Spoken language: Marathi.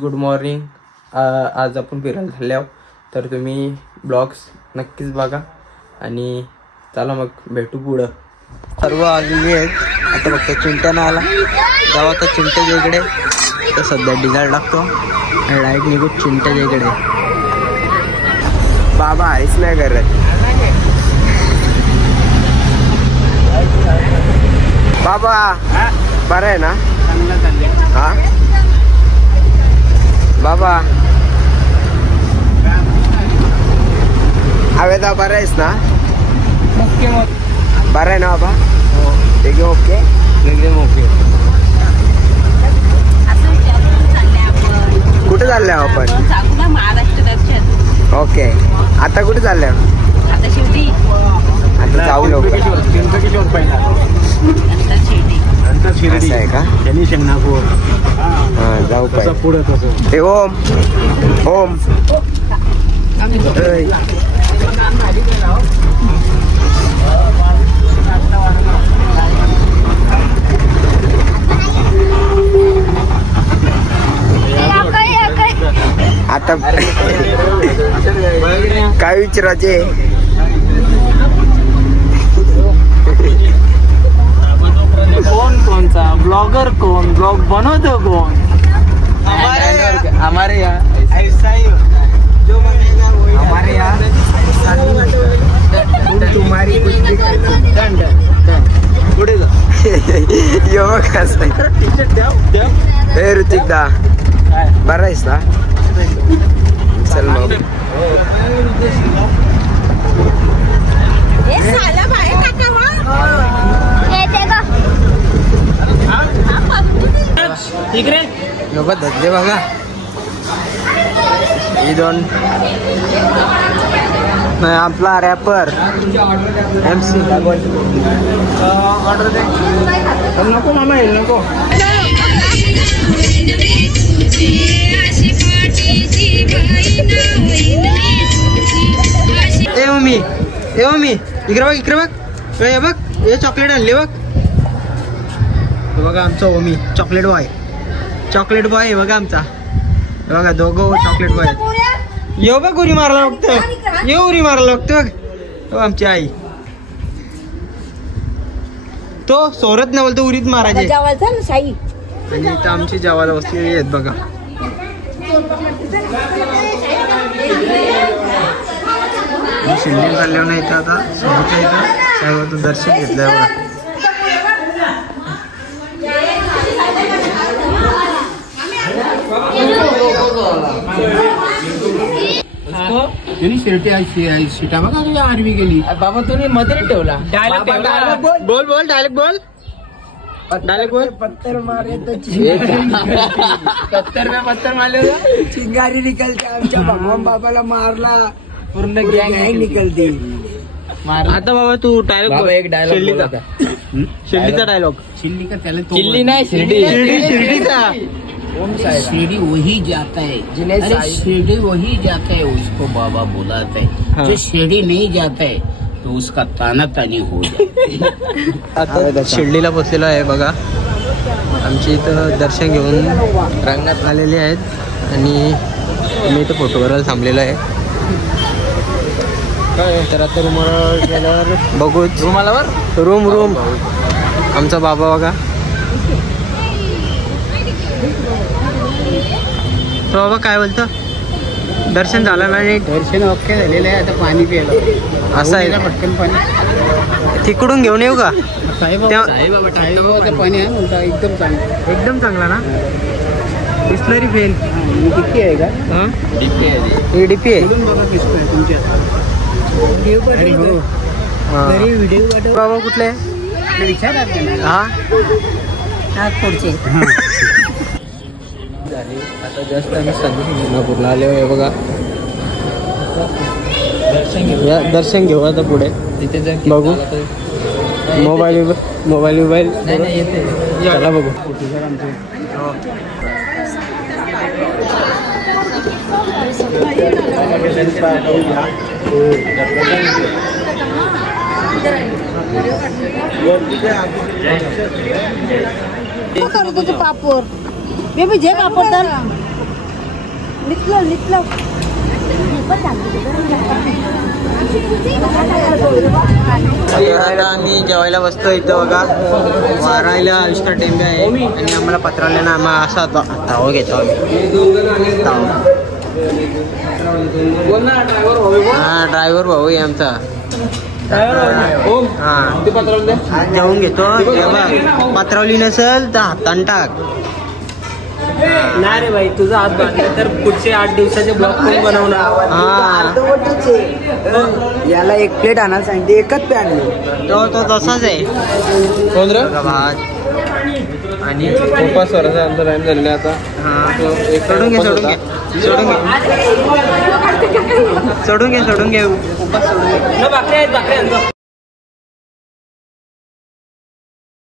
Good morning. आज आपण फिरायला चाललो तर तुम्ही ब्लॉग्स नक्कीच बघा आणि चला मग भेटू पुढं. सर्व आलेली आहेत. आता फक्त चिंट्यानं आला. जेव्हा तर चिंट्याच्या इकडे तर सध्या डिझाईन लागतो आणि डायरेक्ट निघू चिंट्याच्या इकडे. बाबा आईच नाही करत. बाबा बरं आहे ना? हा बाबा आवेदा बरं आहेस ना? बरं आहे ना बाबा? एकदम ओके. एकदम ओके. कुठे चालले आपण? महाराष्ट्र दर्शन. ओके. आता कुठे चालले? आता शिर्डी. आता जाऊ लवकर. शिर्डी आहे का? शनी शिंगणापूर. हा जाऊ पाहिजे पुढे तसं. ते ओम ओम आता काय विचारायचे? कौनसा ब्लॉगर कौन? ब्लॉग बनवतो कौन? हमारे यहाँ ऐसा ही जो हमारे यहाँ तुम्हारी कुछ भी पुढे जा. यो कसं हे ऋतिक दा बरं आहेस ना? चल मग इकडे योगा धरले बघा. ही दोन नाही आपला रॅपर MC ऑर्डर दे. नको मामा येईल नको. ए मम्मी इकडे बघ इकडे बघ. हे बघ हे चॉकलेट आणले बघ. बघा आमचा ओमी चॉकलेट बॉय आहे बघा आमचा. हे बघा दोघं चॉकलेट बॉय आहेत. यो बघ उरी मारायला बघतो. ये उरी मारायला बघतो बघ. हो आमची आई तो सोरत नाही बोलतो उरीत मारायचे. आणि इथं आमची जेवायला बसलेली आहेत बघा. शिर्डी चालल्यावर नाही तर आता समोरच्या इथं साईबाबाचं दर्शन घेतलंय बघा. सीटा बघा तुझ्या आरवी गेली. बाबा तुम्ही मध्ये ठेवला. बोल डायरेक्ट बोल. पत्थर मारे तो पत्थर मारले चिंगारी निकलते. आमच्या भगवान बाबाला मारला पूर्ण गँग निकलते. आता बाबा तू डायलॉग एक डायलॉग शिर्डीचा डायलॉग. चिल्ली का त्याला चिल्ली नाही शिर्डीचा. शिर्डी वही जाता है अरे शिर्डी वही जाता है उसको बाबा बुलाते हैं. जो शिर्डी नहीं जाता है तो उसका ताना तानी हो जाए. आता शिर्डीला पोचलेलो आहे बघा. आमची इथं दर्शन घेऊन रांगणात आलेले आहेत आणि मी इथं फोटो करायला थांबलेलो आहे. तर आता रूमवर गेल्यावर बघू. रूम आमचा बाबा बघा. तो बाबा काय बोलतो? दर्शन झालं नाही? दर्शन ओके झालेलं आहे. आता पाणी प्यायला असं आहे. पटकन पाणी तिकडून घेऊन येऊ का? साईबाबाचं पाणी आहे ना एकदम चांगला ना. बिस्लरी फेल किती आहे का? डीपी आहे. बाबा कुठले? हा नागपूरचे. आता जस्ट आम्ही संगीपूरला आले आहे बघा. दर्शन घेऊ आता पुढे बघू. मोबाईल चला बघू. पापड बेबी जे पापड तर आता आम्ही जेवायला बसतो इथं बघा. वारायला आविष्कार टेंबे आहे आणि आम्हाला पत्राल्यानं आम्हाला असा ताव घेतो आम्ही. हा ड्रायव्हर भाऊ आहे आमचा. जेवून घेतो. जेव्हा पत्रावली नसेल तर हातान टाक. नाही रे भाई, तुझा हात बांधला तर पुढचे 8 दिवसाचे ब्लॉग कोण बनवणार. याला 1 प्लेट आणायला सांगितले, एकच पे आणली. तो तसाच आहे. कोण रे? भात आणि उपास स्वराचा आमचा टाइम झालेला आता. सोडून घे उपास सोडून घे. भाकरी आहेत.